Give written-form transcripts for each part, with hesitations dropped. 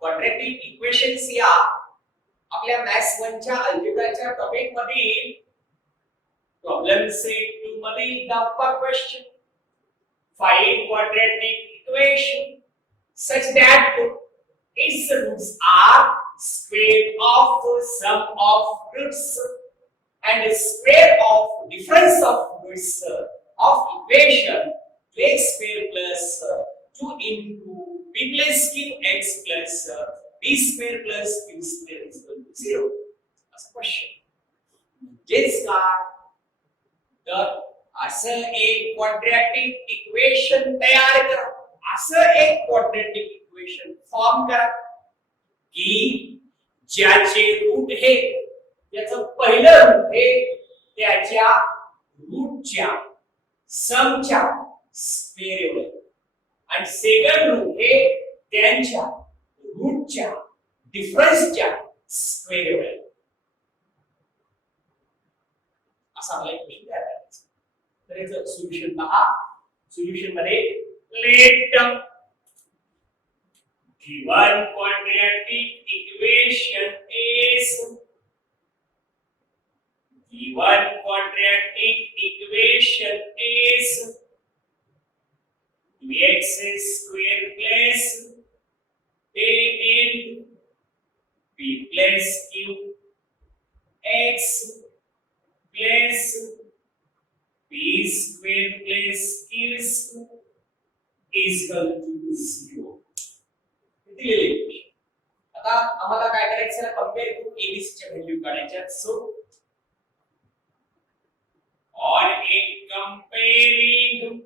Quadratic equations या आपल्या मॅथ्स 1 च्या अल्जेब्राच्या टॉपिक मध्ये प्रॉब्लेम सेट 2 मध्ये दाखवा question find quadratic equation such that its roots are square of sum of roots and square of difference of roots of equation 2x square plus 2 into b plus qx plus b square plus q square is equal to 0. That's a question. This guy तर असं एक quadratic equation तयार करा, असं एक quadratic equation form करा की ज्याचे रूट हे त्याचं पहिलं रूट हे त्याच्या रूटच्या समच्या स्क्वेअर एवढं आणि सेकंड रूट हे त्यांच्या रूटच्या डिफरन्सच्या स्क्वेअर एवढं. असा आपला एक क्वेश्चन तयार करायचा. तर याचं सोल्युशन पहा. सोल्युशन मध्ये late given quadratic equation is given quadratic equation is 2x square plus a into b plus q x plus b square plus q square is equal to 0. आता आम्हाला काय करायचं आहे, कंपेअर करून एबीसी च्या व्हॅल्यू काढायच्या. So on A comparing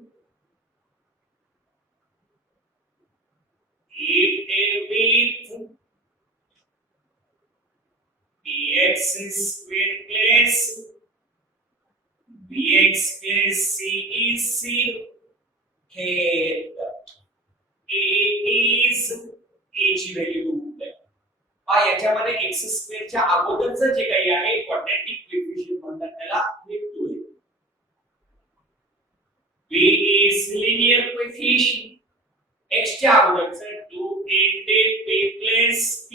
it with bx square plus bx plus c is 0. a is a ची व्हॅल्यू हा याच्यामध्ये x स्क्वेअर च्या अगोदरचं जे काही आहे क्वाड्रॅटिक कोएफिशियंट म्हणतात त्याला निघतो आहे. b is linear coefficient x च्या अगोदरचं 2 b plus q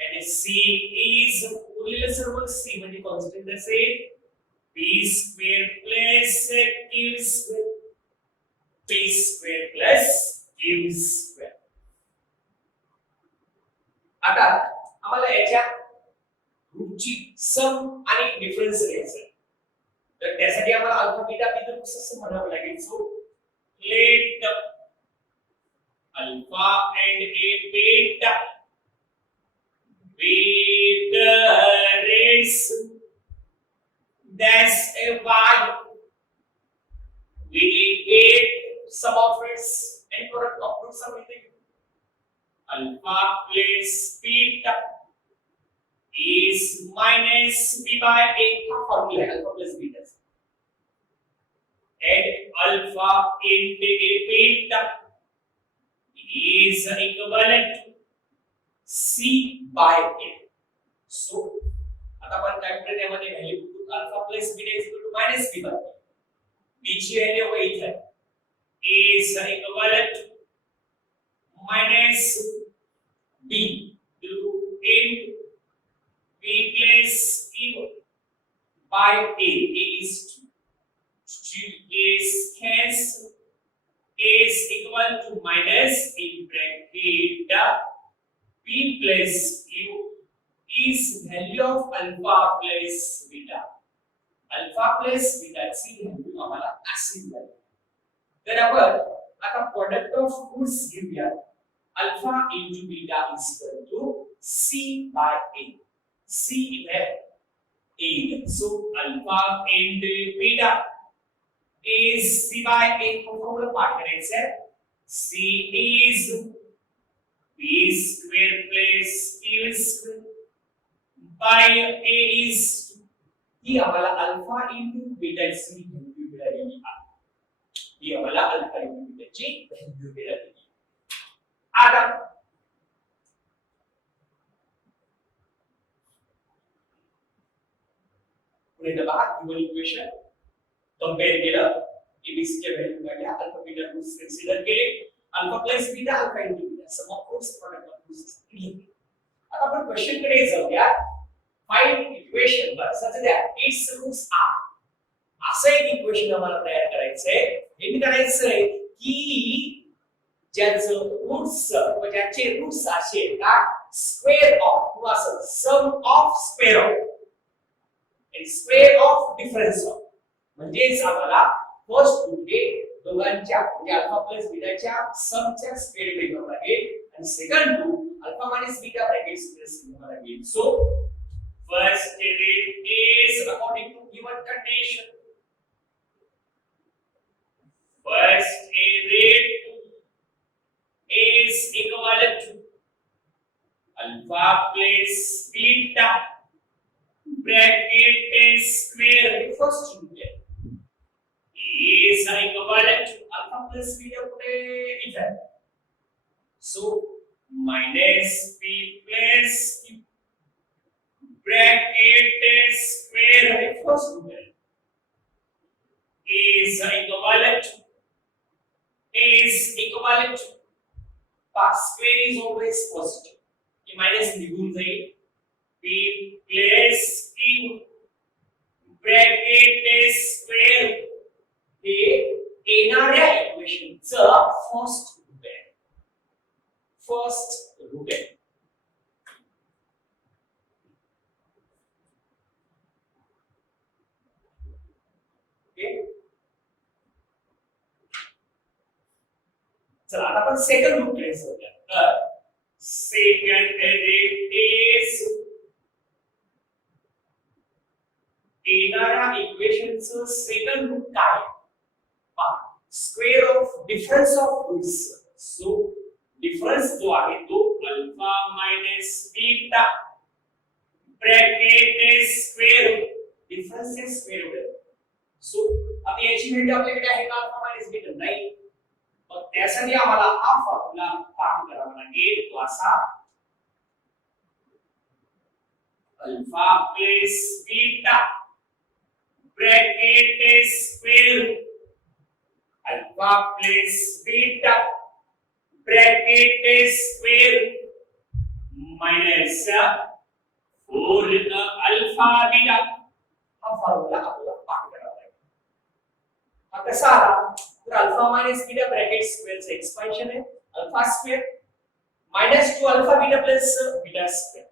and c is उरलेलं सर्व c म्हणजे कॉन्स्टंट असेल b square plus q square b square plus q square. आता आम्हाला याच्या रूटची सम आणि डिफरन्स घ्यायचा आहे. तर त्यासाठी आम्हाला अल्फा बीटा बिंदू कसं म्हणावं लागेल. So let alpha and A beta with the rates that's a y we get sum of its and product of root sum with alpha plus beta is minus b by a formula alpha plus beta and alpha into a beta is equivalent to c by a. So आता आपण काय करूया, त्यामध्ये value put alpha plus beta is equal to minus b by b ची value इथे is equivalent to minus b into b plus q by a is 2 is cancel is equal to minus in bracket b plus q is value of alpha plus beta. Alpha plus beta ची व्हॅल्यू आम्हाला अशी मिळाली. तर आपण आता product of roots घेऊया. Alpha into beta is equal to c by a. c इथे a. So alpha into beta is c by a. Formula पाठ करायचा आहे. c is b square plus q square by a is ही आम्हाला alpha into beta ची value मिळालेली आहे. ही आम्हाला अल्फा into बीटा ची व्हॅल्यू मिळालेली. आता पुढे बघा गिवन इक्वेशन कंपेअर केलं एबीसी च्या व्हॅल्यू काढल्या अल्फा बीटा रूट्स कन्सिडर केले alpha plus beta alpha into beta sum of cross product of two. आता आपण क्वेश्चन कडे जाऊया. फाइंड इक्वेशन वर such that its roots are. असं एक इक्वेशन आम्हाला तयार करायचंय. हे मी करायचंय की ज्याचं रूट्स किंवा ज्याचे रूट्स असे का स्क्वेअर ऑफ किंवा सम ऑफ स्क्वेअर ऑफ आणि स्क्वेअर ऑफ डिफरन्स ऑफ म्हणजेच आम्हाला फर्स्ट रूट हे दोघांच्या म्हणजे अल्फा प्लस बीटाच्या समच्या स्क्वेअर घ्यावा लागेल आणि second root alpha minus beta bracket square घ्यावा लागेल. सो first root is according to given condition. First root is equivalent to alpha plus beta bracket is square. First root is equivalent to alpha plus beta इथं. So minus b plus q bracket is square है first root is equivalent to past square is always positive. ये minus निगुण जाईल. b plus q bracket is square हे येणाऱ्या इक्वेशनचं first root आहे. First root आहे. चला आता आपण सेकंड रूट कडे जाऊया. तर सेकंड रूट इज येणाऱ्या इक्वेशनचं सेकंड रूट काय? पहा square of difference of roots. So difference जो आहे तो alpha minus beta bracket is square. Difference is square root. So आता याची व्हॅल्यू आपल्याकडे आहे का अल्फा मायनस बीटा? नाही. मग त्यासाठी आम्हाला हा फॉर्म्युला काम करावा लागेल. तो असा alpha plus beta bracket is square alpha plus beta bracket is square minus 4 alpha beta. हा फॉर्म्युला आपल्याला काम करावा लागेल. हा कसा आला? तर alpha minus beta bracket square चे एक्सपान्शन आहे alpha square minus 2 alpha beta plus beta square.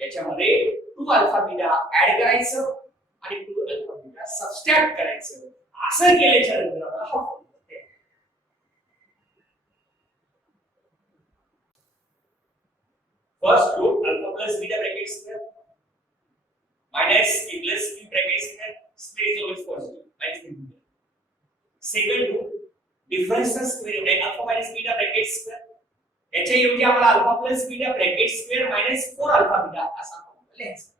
याच्यामध्ये 2 अल्फा बीटा ऍड करायचं आणि 2 अल्फा बीटा सबट्रॅक्ट करायचं. असं केल्याच्या नंतर आपल्याला हा फॉर्म्युला येतो. First root alpha plus beta bracket square minus b plus b bracket square square is always positive minus b. Second root difference square म्हणजे alpha minus beta bracket square. याच्या ऐवजी आम्हाला alpha plus beta bracket square minus 4 alpha beta असा formula लिहायचा.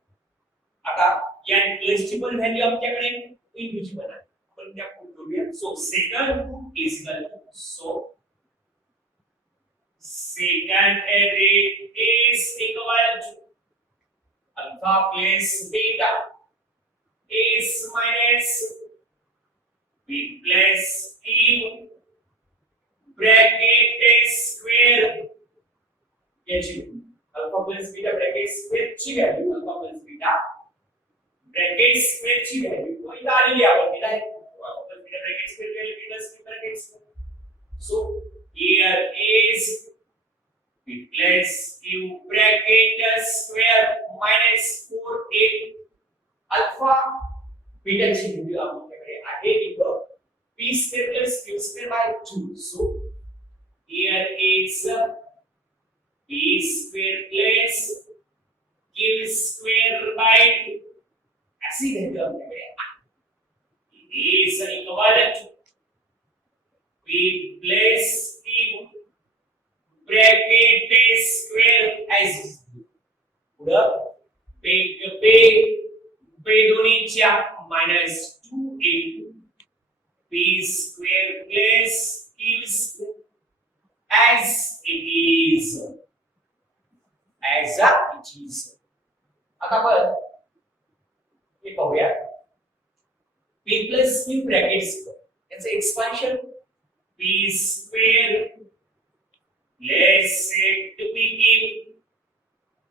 आता या प्लसची पण व्हॅल्यू आमच्याकडे इनविजिबल आहे. आपण त्या पुट करूया. So second root is equal to so second root is equal to alpha plus beta is minus b plus q bracket square. याची alpha plus beta bracket square ची value alpha plus beta bracket square ची value इथं आलेली आपण तिला alpha plus beta bracket square value plus b bracket square. So here is b plus q bracket square minus 4a alpha beta ची value आपल्याकडे आहे इथं p square plus q square by 2. So here is p square plus q square by 2 ऐसी व्हॅल्यू आपल्याकडे is equivalent to p plus q bracket square as पुढं पे दोन्हीच्या minus 2 into p square plus q square as it is. आता आपण हे पाहूया p plus q bracket square याचं expansion p square plus two P Q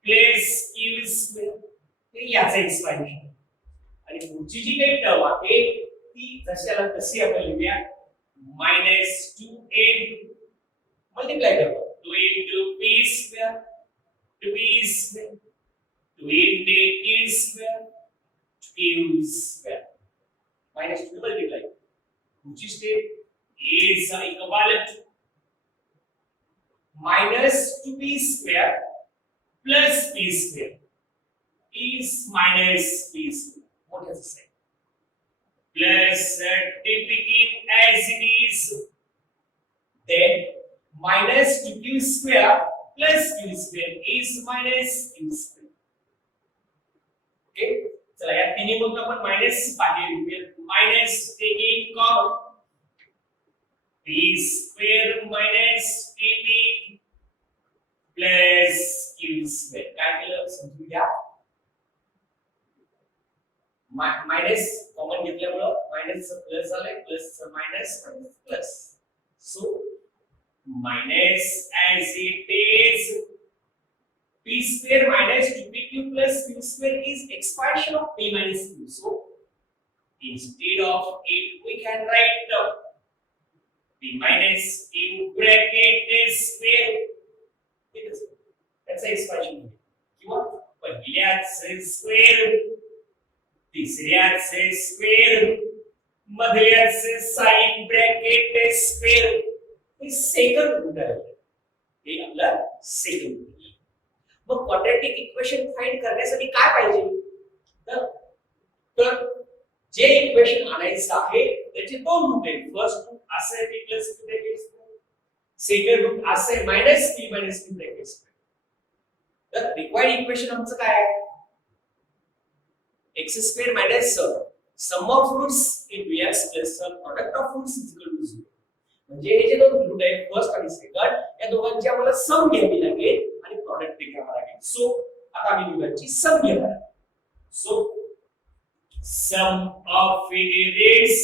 plus Q square हे याचे expansion आणि पुढची जी काही टर्म आहे ती जशाला तशी आपण लिहूया -2n मल्टिप्लाय करू 2 into p square 2p square 2 into q square q square -2 multiply which is step is equivalent -2p square plus p square is minus p square. What does it say? Plus typically as it is then minus 2q square plus q square is minus q square. Okay? चला या तिन्ही मधून आपण मायनस बाहेर घेऊया minus taking common p square minus pp plus q square काय केलं समजून घ्या मायनस कॉमन घेतल्यामुळे मायनस प्लस झाले plus minus plus so minus as it is p square minus 2pq plus q square is expansion of p minus q. So instead of it we can write p minus q bracket square. That's expansion. किंवा पहिल्याचे square तिसऱ्याचे square मधल्याचे sign bracket square हे second root आहे हे आपला second root मग quadratic equation find करण्यासाठी काय पाहिजे तर जे इक्वेशन आणायचं आहे त्याचे दोन रूट आहेत फर्स्ट रूट असे आहे p q bracket second root असे आहे -p - q ब्रॅकेट तर रिक्वायर्ड इक्वेशन आमचं काय आहे x² minus sum of roots into x plus product of roots is equal to 0 म्हणजे हे जे दोन रूट आहेत फर्स्ट आणि सेकंड या दोघांची आम्हाला सम घ्यावी लागेल आणि प्रॉडक्ट घ्यावा लागेल सो आता आम्ही दोघांची सम घेणार सो सम of roots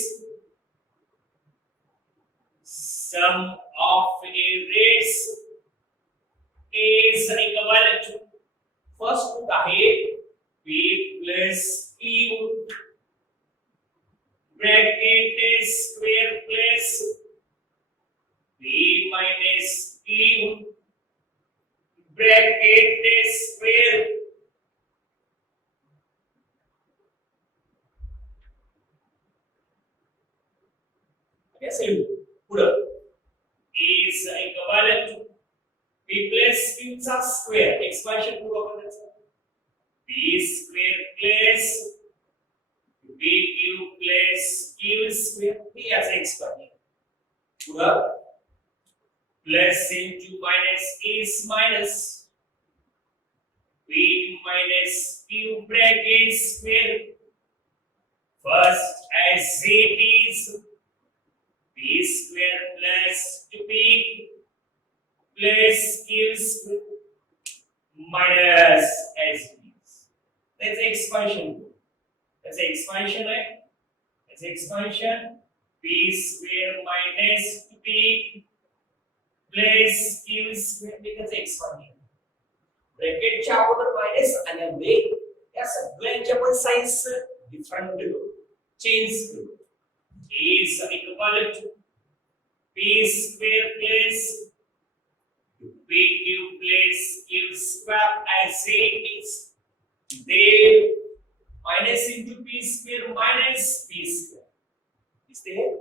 is equal to first root आहे p plus q bracket square plus p minus q bracket square कैसे पुढे is equal to p plus q चा स्क्वेअर एक्सपान्शन करू आपण त्याचा p square plus pq plus q square हे याचा एक्सपान्शन पुढे plus into minus is minus p minus q bracket square first as it is p square plus 2p plus q square minus as it is. That's expansion. That's expansion, right? That's expansion. P square minus 2p plus q square becomes expansion. Bracket च्या अगोदर मायनस आल्यामुळे या सगळ्यांच्या पण signs different change करू is equal to p square plus pq plus q square as it is. There minus into p square minus p square is there.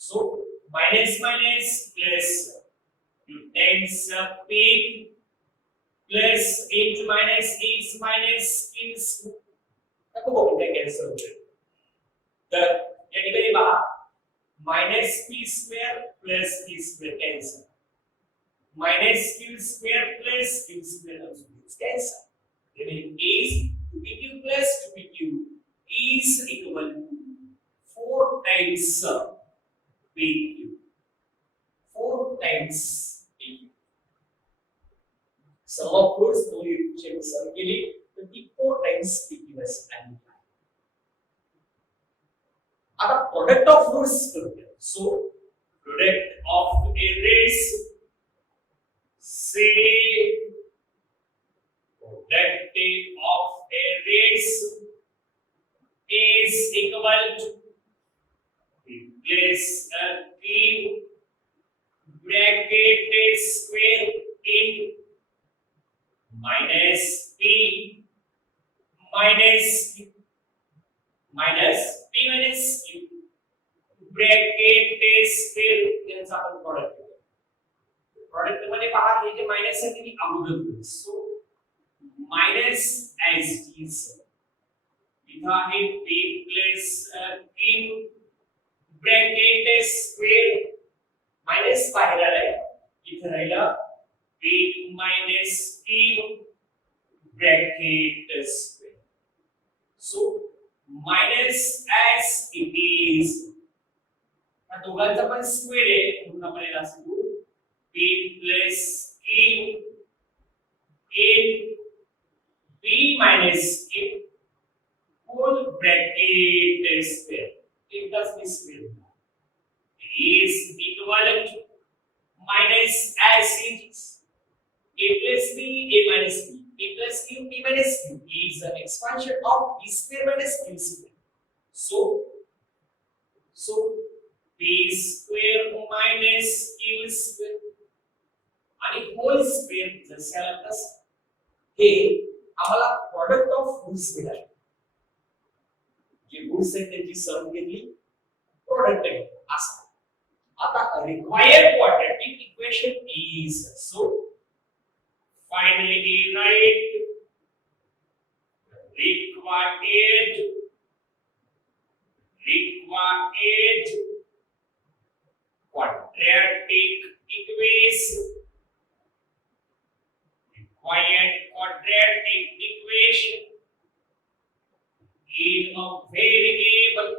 So minus minus plus 2 times p plus into minus is minus q square. आता बघू काय कॅन्सल होईल तर या ठिकाणी पहा minus p square plus p square cancel minus q square plus q square also cancel remaining is 2pq plus 2pq is equal to 4 times pq 4 times pq sum of roots दोन्ही रूटचे सम केली तर ती 4 times pq आली आता product of roots करूया so product of a race say productive of a race is equal to, replace a cube bracket square in minus p minus q minus p minus q bracket square यांचा आपण प्रोडक्ट मध्ये पहा हे जे मायनस आहे ते अगोदर सो minus as is इथं आहे p plus q bracket square minus बाहेर आलाय इथं राहिला p minus q bracket square so minus as it is हा दोघांचा पण स्क्वेअर आहे म्हणून आपण याला सांगू p plus q in p minus q whole bracket square it does be square is equal to minus as it is a plus b a minus b a plus q b minus q is an expansion of b square minus q square so p square minus q square आणि whole square जशाला तसं हे आम्हाला product of roots मिळाले जे रूट्स आहेत त्यांची सम घेतली प्रोडक्ट आहे असं आता required quadratic equation is so finally right required quadratic equation in a variable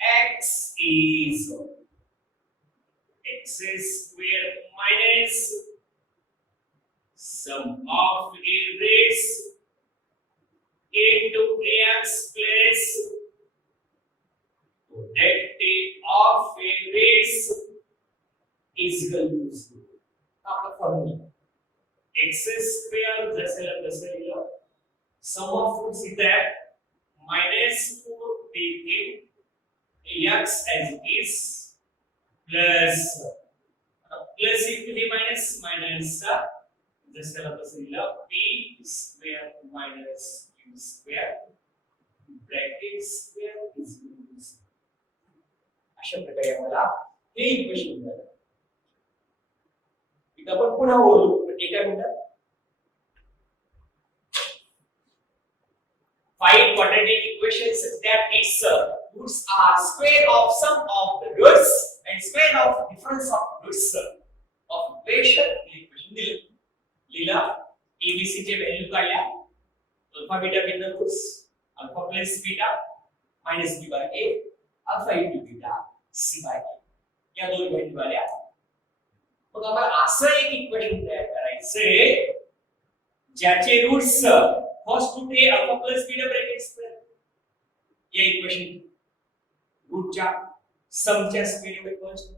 x is x square minus sum of a raise into x plus productive of a raise is equal to आपला formula x square जसेला तसे लिहिलं sum of roots इथे आहे minus 4 x as it is plus into the minus जसेला तसे लिहिलं p square minus q square bracket square is equal to अशा प्रकारे आम्हाला हे इक्वेशन मिळालं इथं आपण पुन्हा बोलू पण काय म्हणतात find quadratic equations that its roots are square of sum of the roots and square of difference of roots of equation दिले लिहिला abc चे व्हॅल्यू काढल्या अल्फा बीटा बिंदू roots alpha plus beta minus b by a alpha into beta c by a या दोन व्हॅल्यू आल्या मग आम्हाला असं एक इक्वेशन तयार करायचंय ज्याचे रूट्स फर्स्ट रूट हे alpha plus beta bracket square या इक्वेशन रूटच्या समच्या स्क्वेअर मध्ये फर्स्ट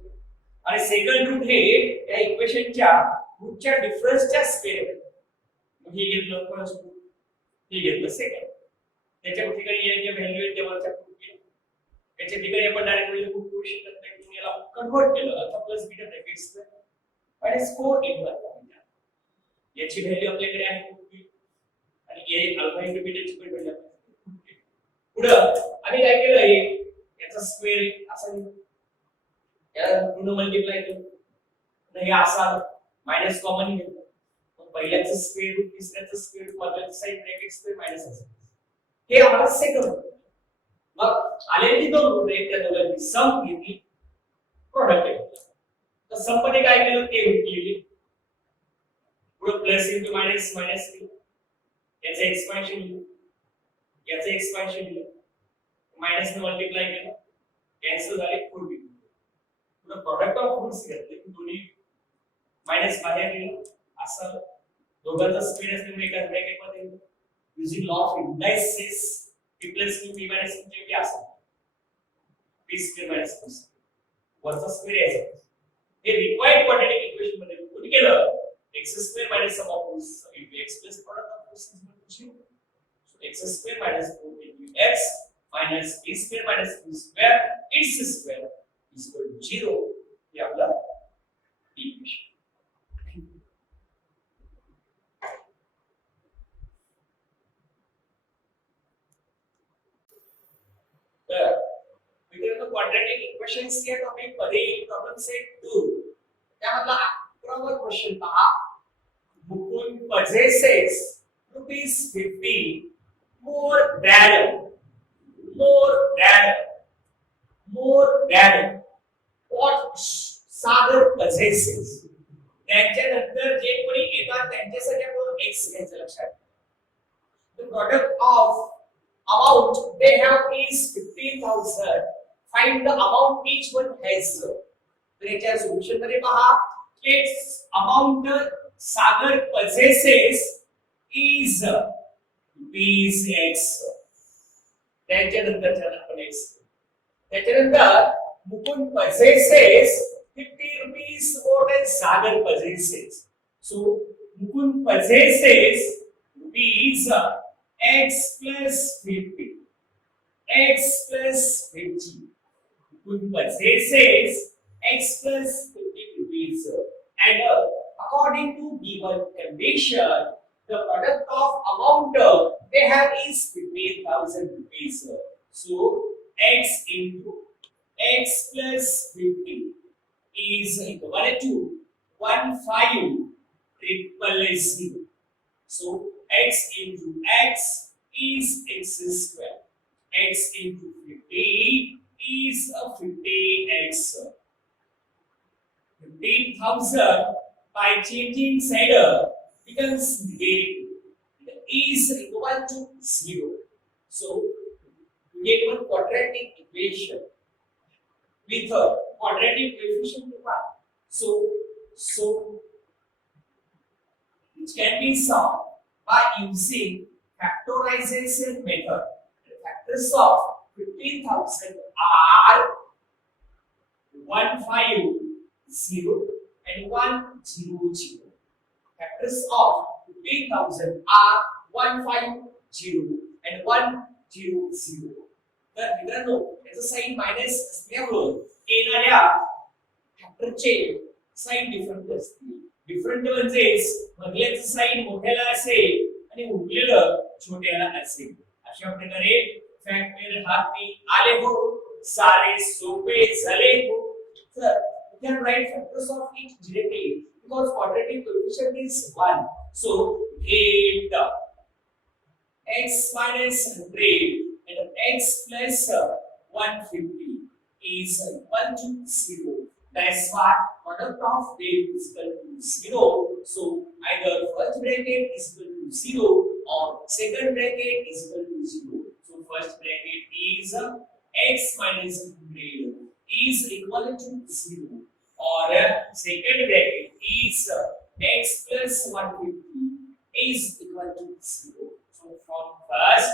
आणि सेकंड रूट हे या इक्वेशनच्या रूटच्या डिफरन्सच्या स्क्वेअर मध्ये हे घेतलं फर्स्ट रूट हे घेतलं सेकंड त्याच्या ठिकाणी या ज्या व्हॅल्यू आहेत त्यावरच्या पुट केलं त्याच्या ठिकाणी आपण डायरेक्ट व्हॅल्यू पुट करू शकत नाही म्हणून याला कन्वर्ट केलं alpha plus beta bracket square आणि स्कोर इनटू अल्फा बीटा याची व्हॅल्यू आपल्याकडे आहे आणि हे अल्फा इंटू बीटाची पण व्हॅल्यू आपल्याकडे पुढे आम्ही काय केलं हे याचा स्क्वेअर असा याला पूर्ण मल्टिप्लाय केलं हे असा मायनस कॉमन घेतलं मग पहिल्याचं स्क्वेअर रूट तिसऱ्याचं स्क्वेअर रूट मधल्या साइड ब्रॅकेट स्क्वेअर मायनस असं हे आम्हाला सेकंड मग आलेली दोन रूट आहेत त्या दोघांची सम घेतली प्रोडक्ट घेतलं तर सम मध्ये काय केलं ते रूट लिहिली पुढे प्लस इंटू मायनस मायनस याचं एक्सपान्शन लिहिलं याचं एक्सपान्शन लिहिलं मायनस ने मल्टिप्लाय केलं कॅन्सल झाले पूर्वी पुढे प्रोडक्ट ऑफ रूट्स घेतले दोन्ही मायनस बाहेर लिहिलं असं दोघांचा स्क्वेअर असल्यामुळे एका ब्रॅकेट मध्ये using law of indices p plus q p minus q जे असं p square minus q वरचा स्क्वेअर यायचा हे रिक्वायर्ड क्वाड्रॅटिक इक्वेशन मध्ये कुठे केलं x square minus sum of force into x plus product of force is equal to 0. So x square minus 4 into x minus b square minus 2 square its square is equal to 0. हे आपला इक्वेशन. तर मित्रांनो quadratic equations या टॉपिक मध्ये problem set 2 त्यामधला 11वा क्वेश्चन पहा. Mukund possesses ₹50 more than what Sagar possesses. त्यांच्यानंतर जे कोणी येतात त्यांच्यासाठी आपण x घ्यायचं लक्षात. The product of amount they have is 15,000. Find the amount each one has. तर याच्या सोल्युशन मध्ये पहा its amount Sagar possesses is x. त्याच्यानंतर आपण x. त्याच्यानंतर Mukund possesses 50 rupees more than Sagar possesses. So Mukund possesses rupees x plus 50. X plus 50. Mukund possesses x plus 50 rupees. And according to given condition, the product of amount they have is 15,000 rupees. So x into x plus 50 is equal to 15,000. So x into x is x square. X into 50 is a 50x. 15,000 by changing side becomes negative. Is equal to 0. So we get one quadratic equation with a quadratic coefficient of 1. So it can be solved by using factorization method. The factors of 15,000 are 150 and 100. Factors of 15,000 are 150 and 100. तर मित्रांनो याचा sign minus असल्यामुळे येणाऱ्या फॅक्टरचे sign different असतील. डिफरंट म्हणजे मधल्याचं साइन मोठ्याला असेल आणि उरलेलं छोट्याला असेल. अशा प्रकारे फॅक्टर हाती आले हो सारे सोपे झाले हो. तर we can write factors of each directly because quadratic coefficient is 1. So get x minus 100 and x plus 150 is equal to 0. That's why product of them is equal to 0. So either first bracket is equal to 0 or second bracket is equal to 0. So first bracket is x minus 100 is equal to 0. Or second bracket is x plus 150 is equal to 0. So from first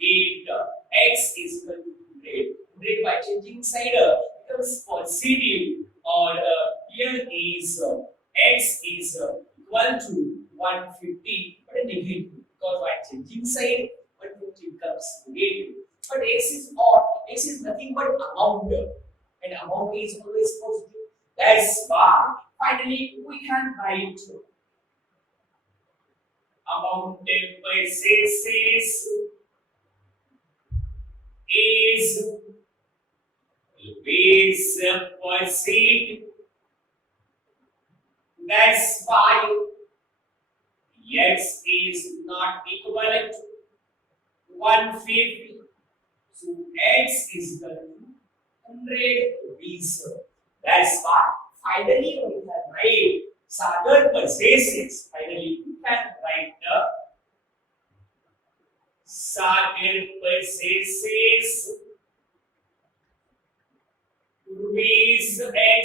get x is equal to 100. 100 by changing side becomes positive. Or here is x is equal to 150 but negative because by changing side 150 becomes negative. But x is odd. X is nothing but amount and amount is always positive. That's why finally we can write amount possesses is always positive. That's why x is not equal to 150. So x is equal to 100 rupees. That's why finally we can write Sagar possesses. Finally we can write the Sagar possesses rupees x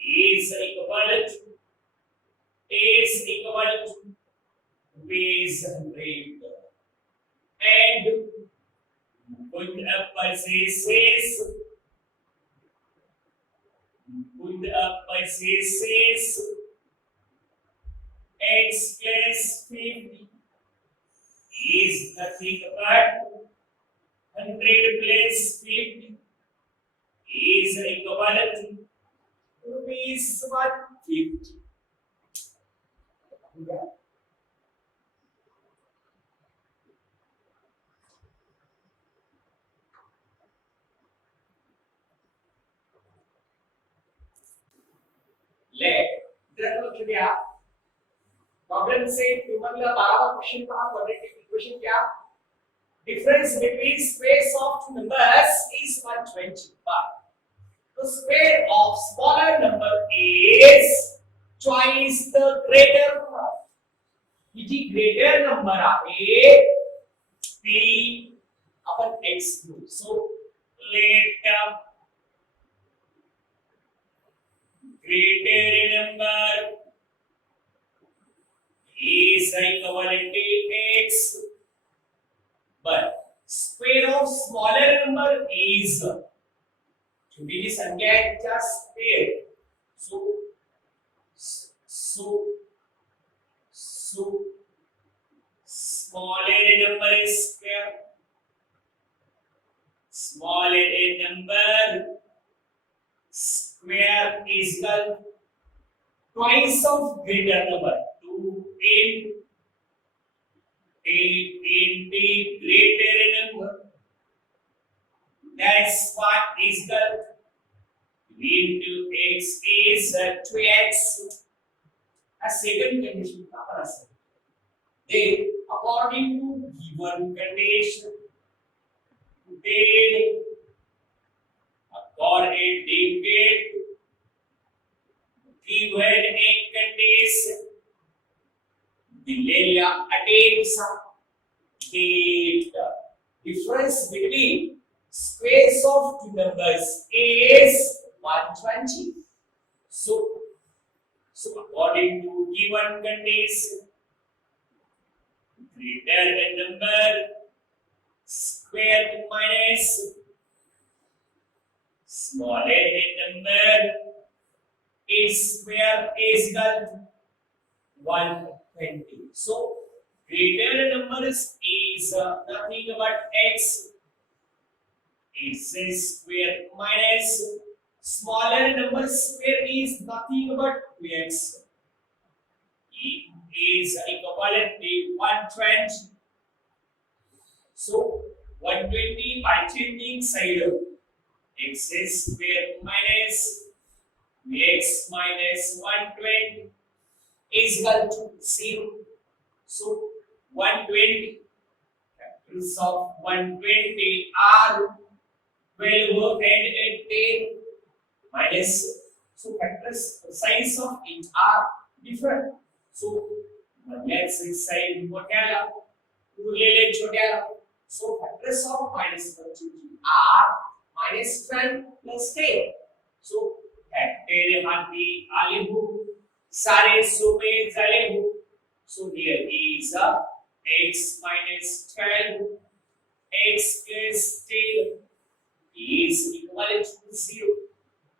is equal to rupees 100 and possesses x plus 50 is nothing but 100 plus 50 is equivalent to rupees 150. ले इधर तो क्या प्रॉब्लम से मतलब 12वां क्वेश्चन का quadratic equation क्या difference between squares of two numbers is 120 but the square of smaller number is twice the greater number किती greater number आहे p upon x cube so let greater number is equivalent to x but square of smaller number is छोटी जी संख्या है क्या square so smaller number is square smaller number square is equal twice of greater number 2 8 the greater number that's what is the into x is 2x a second condition then according to given condition then according to given a condition दिलेल्या अटीनुसार the difference between squares of two numbers is 120 so according to given condition greater number square minus smaller number is square is equal to 120 so greater numbers is nothing but x square minus smaller number square is nothing but 2x is equivalent to 120 so 120 by changing side x square minus x minus 120 is equal to 0 so 120 factors of 120 are 12 and 10 minus so factors signs of it are different so let's say sign मोठ्याला उरलेले छोट्याला so factors of minus 120 are minus 12 plus 10 so factor हाती आले हो सारे सोपे झाले हो so here is x minus 12 x plus 10 is equivalent to 0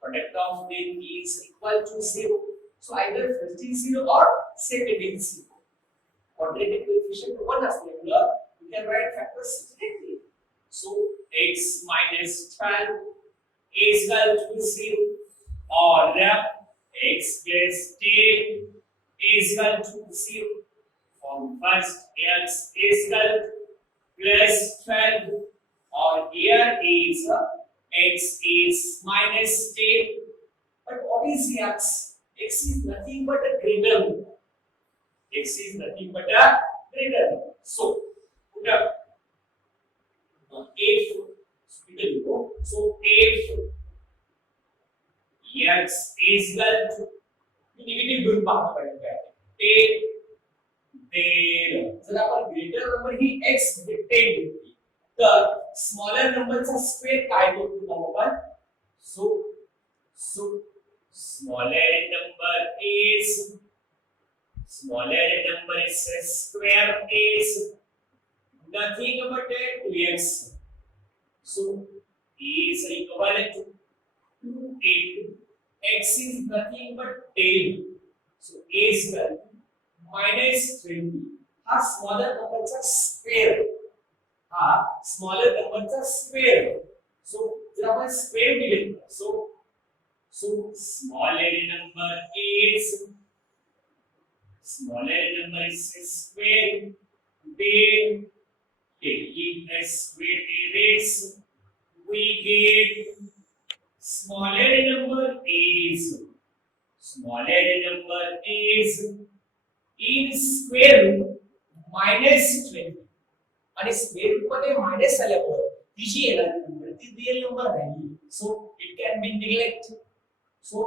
product of them is equal to 0 so either first is 0 or second is 0 quadratic coefficient 1 as regular we can write factors directly so x minus 12 is equal to 0 or x plus 10 is equal to 0 from first x is equal plus 12 or here is x is minus 10 but what is x x is nothing but a greater number x is nothing but a greater number so put up if so if x is equal to negative गुण पाहत पड़ेगा take there जर आपण greater number ही x 10 घेतली तर smaller number चा square काय करतो आपण so smaller number is square is nothing but 2x so is equivalent to 8 x is nothing but 10 so a is equal -20 हा स्मॉलर नंबरचा स्क्वेअर, हा स्मॉलर नंबरचा स्क्वेअर. सो जर आपण स्क्वेअर दिले सो smaller number is square, then taking a square erase we get smaller number is in square root -20 आणि square root मध्ये मायनस आल्यामुळे ती जी येणारी नंबर ती रिअल नंबर राहिली. So it can be neglected. So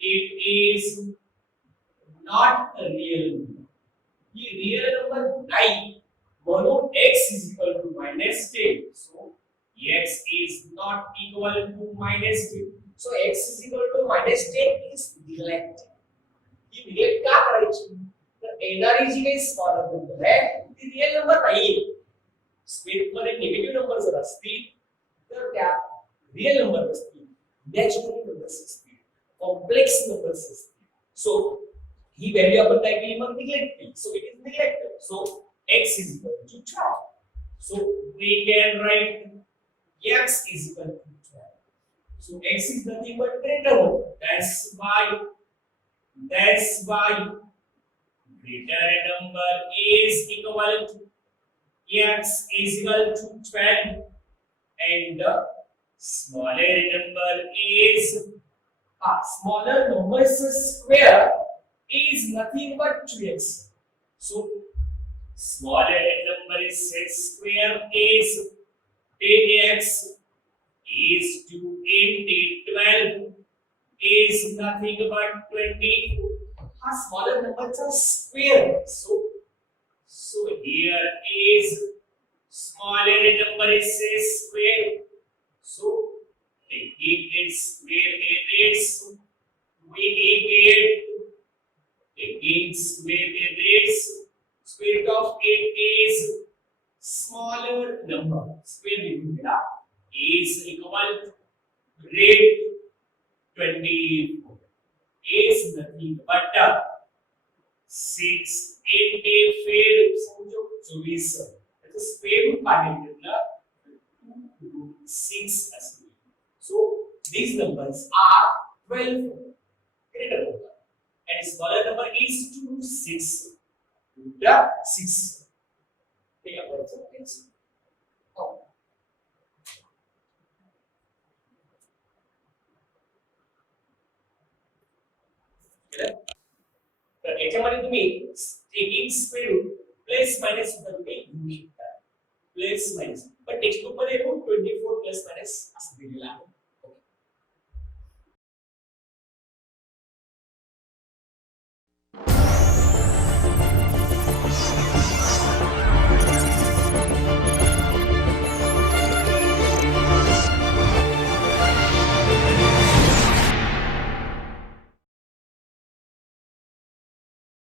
it is not a real number. He real number नाही म्हणून x is equal to -10. So x is not equal to -10. So x is equal to -10 is neglected. ही neglect का करायची? तर येणारी जी काही smaller number आहे ती real number नाहीये. स्क्वेअर मध्ये निगेटिव्ह नंबर जर असतील तर त्या रिअल नंबर असतील, नॅचरल नंबर्स असतील, कॉम्प्लेक्स नंबर्स असतील. सो ही व्हॅल्यू आपण काय केली मग निग्लेक्ट केली. So it is neglected. So x is equal to 12. So we can write x is equal to 12. So x is nothing but greater one. That's why greater number is equal to x is equal to 12 and the smaller number is smaller numbers square is nothing but 2x. So smaller number is x square is 10x is 2 into 12 is nothing but 24. Smaller number is square. So here is smaller number is x square. So taking its square erase we get taking square erase square root of it is smaller number. Square root is equal to great 24 is nothing but 6 into 4 समझो 24. तो square root बाहेर घेतला 6 असेल. So these numbers are 12 greater number and smaller number is 2 6. The 6. Take a picture please. तर याच्यामध्ये तुम्ही taking square root plus minus सुद्धा तुम्ही घेऊ शकता. प्लस मायनस पण टेक्स्ट बुक मध्ये रूट 24 प्लस मायनस असं दिलेलं आहे.